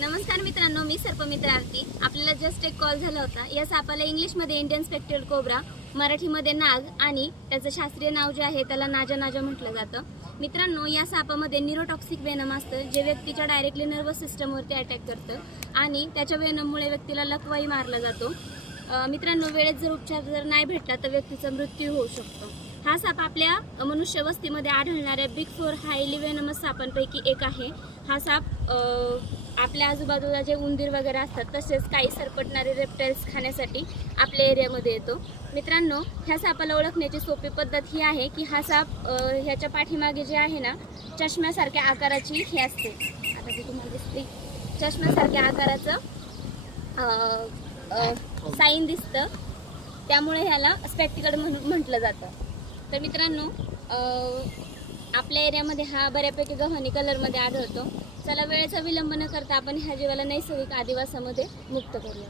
नमस्कार मित्रांनो, मी सर्पमित्र आरती. आपल्याला जस्ट एक कॉल झाला होता. या सापाला इंग्लिशमध्ये इंडियन स्पेक्टेड कोब्रा, मराठीमध्ये नाग आणि त्याचं शास्त्रीय नाव जे आहे त्याला नाजा नाजा म्हटलं जातं. मित्रांनो, या सापामध्ये न्यूरोटॉक्सिक वेनम असतं जे व्यक्तीच्या डायरेक्टली नर्वस सिस्टमवरती अटॅक करतं आणि त्याच्या वेनममुळे व्यक्तीला लकवाही मारला जातो. मित्रांनो, वेळेत जर उपचार जर नाही भेटला तर व्यक्तीचा मृत्यू होऊ शकतो. हा साप आपल्या मनुष्य वस्तीमध्ये आढळणाऱ्या बिग 4 हायली वेनमस सापांपैकी एक आहे. हा साप आपल्या आजूबाजूला जे उंदीर वगैरे असतात तसेच काही सरपटणारे रेप्टाइल्स खाण्यासाठी आपल्या एरियामध्ये येतो. मित्रांनो, ह्या सापाला ओळखण्याची सोपी पद्धत ही आहे की हा साप ह्याच्या पाठीमागे जे आहे ना, चष्म्यासारख्या आकाराची हे असते. आता ती तुम्हाला दिसते, चष्म्यासारख्या आकाराचं साईन दिसतं, त्यामुळे ह्याला स्पेक्टिकल म्हणून म्हटलं जातं. तर मित्रांनो, आपल्या एरियामध्ये हा बऱ्यापैकी गव्हाणी कलरमध्ये आढळतो. चला, वेळेचा विलंब न करता आपण ह्या जीवाला नैसर्गिक आदिवासामध्ये मुक्त करूया.